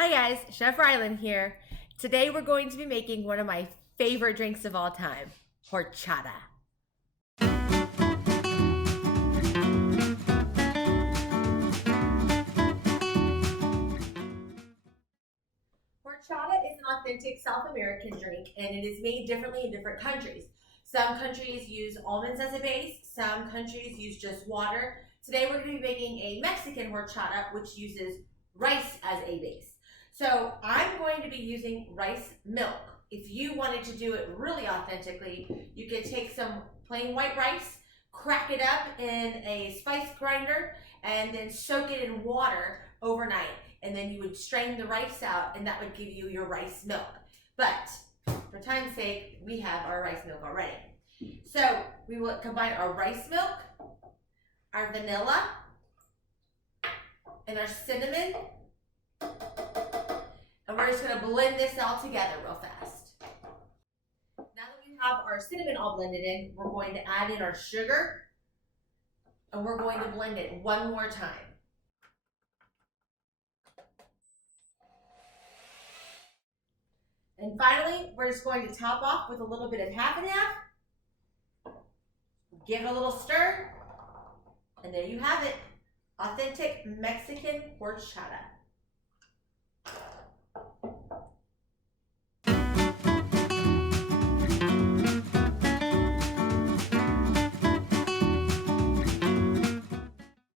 Hi guys, Chef Rylan here. Today we're going to be making one of my favorite drinks of all time, horchata. Horchata is an authentic South American drink and it is made differently in different countries. Some countries use almonds as a base, some countries use just water. Today we're going to be making a Mexican horchata which uses rice as a base. So I'm going to be using rice milk. If you wanted to do it really authentically, you could take some plain white rice, crack it up in a spice grinder, and then soak it in water overnight. And then you would strain the rice out and that would give you your rice milk. But for time's sake, we have our rice milk already. So we will combine our rice milk, our vanilla, and our cinnamon. And we're just gonna blend this all together real fast. Now that we have our cinnamon all blended in, we're going to add in our sugar and we're going to blend it one more time. And finally, we're just going to top off with a little bit of half and half. Give it a little stir, and there you have it. Authentic Mexican horchata.